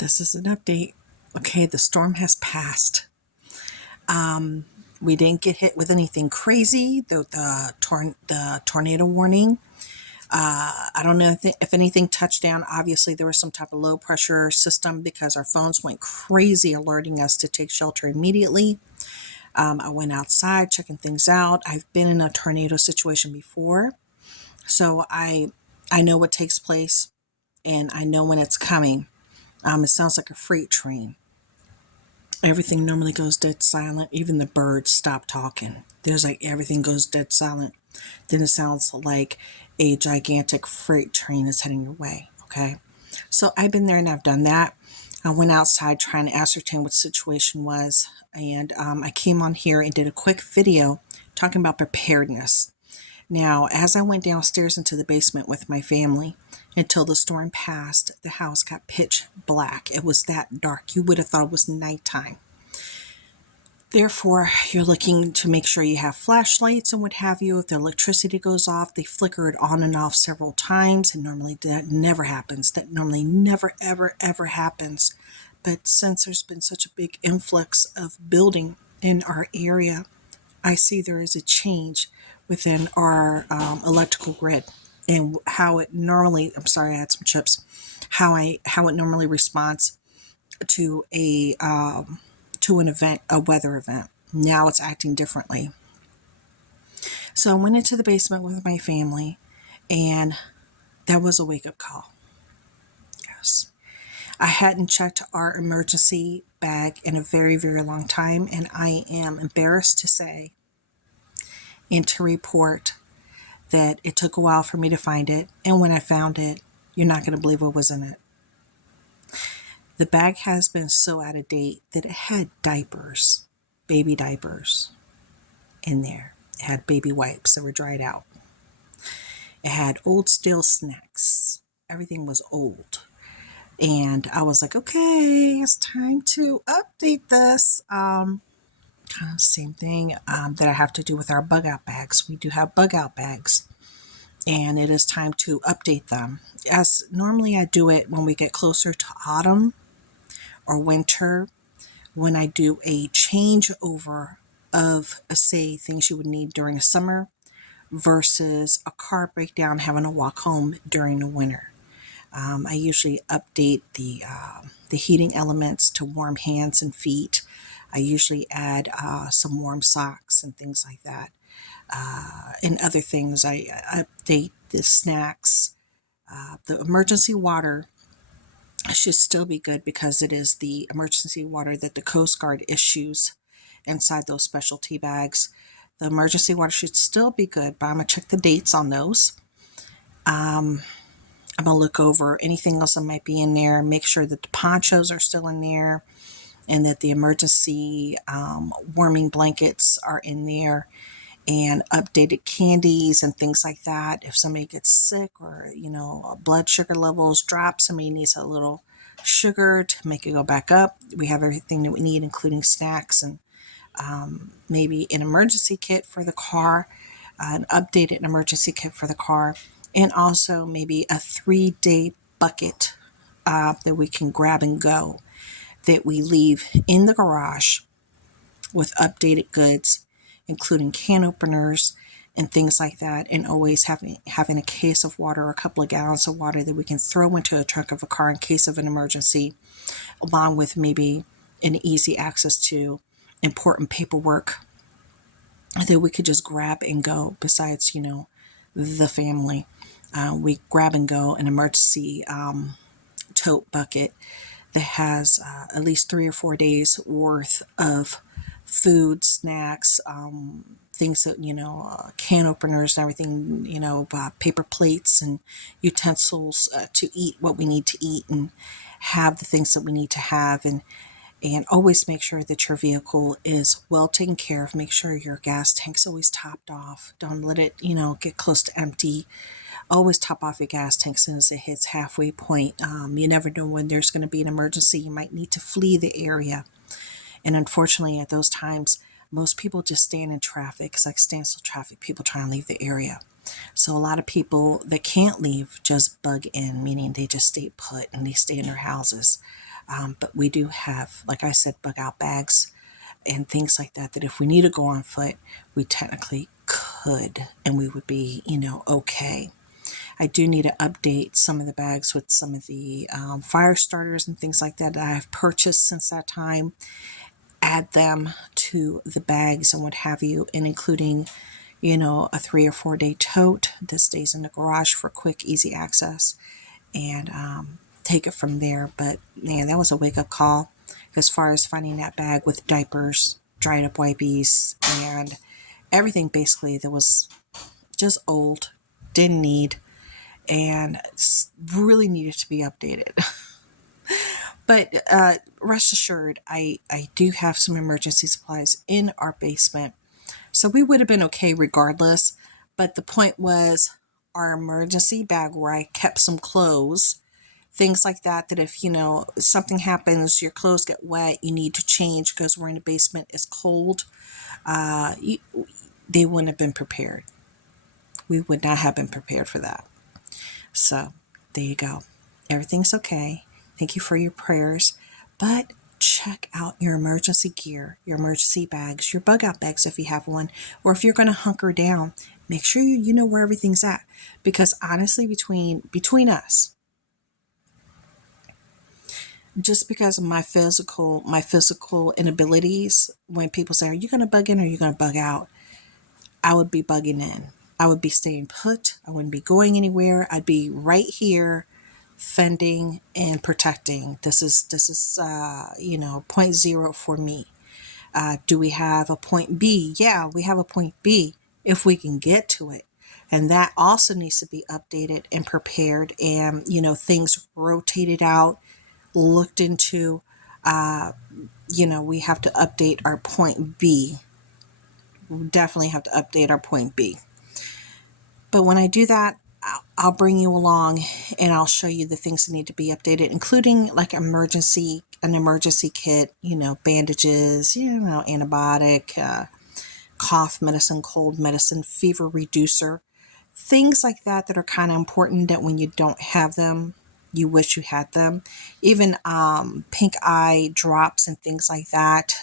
This is an update. Okay, the storm has passed. We didn't get hit with anything crazy. The tornado warning. I don't know if anything touched down. Obviously, there was some type of low pressure system because our phones went crazy alerting us to take shelter immediately. I went outside checking things out. I've been in a tornado situation before, so I know what takes place and I know when it's coming. It sounds like a freight train. Everything normally goes dead silent. Even the birds stop talking. There's like everything goes dead silent. Then it sounds like a gigantic freight train is heading your way. Okay. So I've been there and I've done that. I went outside trying to ascertain what the situation was. And I came on here and did a quick video talking about preparedness. Now, as I went downstairs into the basement with my family until the storm passed, the house got pitch black. It was that dark. You would have thought it was nighttime. Therefore, you're looking to make sure you have flashlights and what have you. If the electricity goes off, they flicker it on and off several times, and normally that never happens. That normally never, ever, ever happens. But since there's been such a big influx of building in our area, I see there is a change within our electrical grid and how it normally, I'm sorry, I had some chips, how it normally responds to an event, a weather event. Now it's acting differently. So I went into the basement with my family, and that was a wake-up call. Yes. I hadn't checked our emergency bag in a very, very long time, and I am embarrassed to say and to report that it took a while for me to find it. And when I found it, you're not going to believe what was in it. The bag has been so out of date that it had diapers, baby diapers in there. It had baby wipes that were dried out. It had old stale snacks. Everything was old. And I was like, okay, it's time to update this. Kind of same thing that I have to do with our bug out bags. We do have bug out bags, and it is time to update them. As normally I do it when we get closer to autumn or winter, when I do a changeover of, say, things you would need during the summer versus a car breakdown having to walk home during the winter. I usually update the heating elements to warm hands and feet. I usually add some warm socks and things like that. And other things, I update the snacks. The emergency water should still be good because it is the emergency water that the Coast Guard issues inside those specialty bags. The emergency water should still be good, but I'm going to check the dates on those. I'm going to look over anything else that might be in there, make sure that the ponchos are still in there and that the emergency warming blankets are in there, and updated candies and things like that. If somebody gets sick or, blood sugar levels drop, somebody needs a little sugar to make it go back up. We have everything that we need, including snacks and maybe an emergency kit for the car, an updated emergency kit for the car, and also maybe a 3-day bucket that we can grab and go that we leave in the garage with updated goods, including can openers and things like that, and always having a case of water or a couple of gallons of water that we can throw into the trunk of a car in case of an emergency, along with maybe an easy access to important paperwork that we could just grab and go. Besides, the family, we grab and go an emergency tote bucket that has at least 3 or 4 days worth of food, snacks, things that, can openers and everything, paper plates and utensils to eat what we need to eat and have the things that we need to have. And always make sure that your vehicle is well taken care of. Make sure your gas tank's always topped off. Don't let it, get close to empty. Always top off your gas tank as soon as it hits halfway point. You never know when there's going to be an emergency. You might need to flee the area. And unfortunately, at those times, most people just stand in traffic. It's like standstill traffic, people trying to leave the area. So a lot of people that can't leave just bug in, meaning they just stay put and they stay in their houses. But we do have, like I said, bug out bags and things like that, that if we need to go on foot, we technically could, and we would be, okay. I do need to update some of the bags with some of the fire starters and things like that I have purchased since that time. Add them to the bags and what have you, and including, a 3 or 4 day tote that stays in the garage for quick, easy access, and take it from there. But man, that was a wake up call as far as finding that bag with diapers, dried up wipies, and everything basically that was just old, didn't need, and really needed to be updated. But rest assured, I do have some emergency supplies in our basement. So we would have been okay regardless. But the point was our emergency bag where I kept some clothes, things like that, that if, something happens, your clothes get wet, you need to change because we're in the basement, it's cold, they wouldn't have been prepared. We would not have been prepared for that. So there you go. Everything's okay. Thank you for your prayers. But check out your emergency gear, your emergency bags, your bug out bags if you have one, or if you're going to hunker down, make sure you know where everything's at. Because honestly, between us, just because of my physical inabilities, when people say, "Are you going to bug in or are you going to bug out?" I would be bugging in. I would be staying put. I wouldn't be going anywhere. I'd be right here fending and protecting. This is point zero for me. Do we have a point B? Yeah, we have a point B if we can get to it. And that also needs to be updated and prepared, and, things rotated out, looked into. We have to update our point B. We definitely have to update our point B. But when I do that, I'll bring you along and I'll show you the things that need to be updated, including like an emergency kit, bandages, antibiotic, cough medicine, cold medicine, fever reducer, things like that are kind of important, that when you don't have them, you wish you had them. Even pink eye drops and things like that.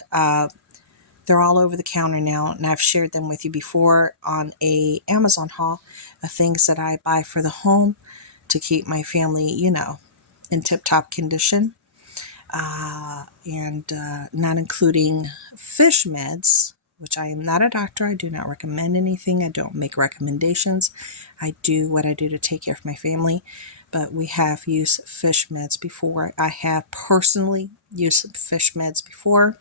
They're all over the counter now, and I've shared them with you before on a Amazon haul of things that I buy for the home to keep my family, in tip-top condition. And not including fish meds, which I am not a doctor. I do not recommend anything. I don't make recommendations. I do what I do to take care of my family. But we have used fish meds before. I have personally used fish meds before,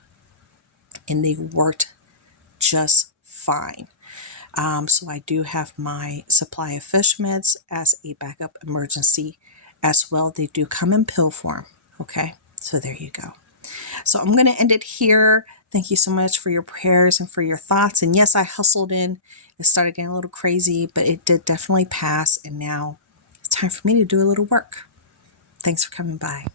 and they worked just fine. So I do have my supply of fish meds as a backup emergency as well. They do come in pill form. Okay, so there you go. So I'm going to end it here. Thank you so much for your prayers and for your thoughts. And yes, I hustled in. It started getting a little crazy, but it did definitely pass. And now it's time for me to do a little work. Thanks for coming by.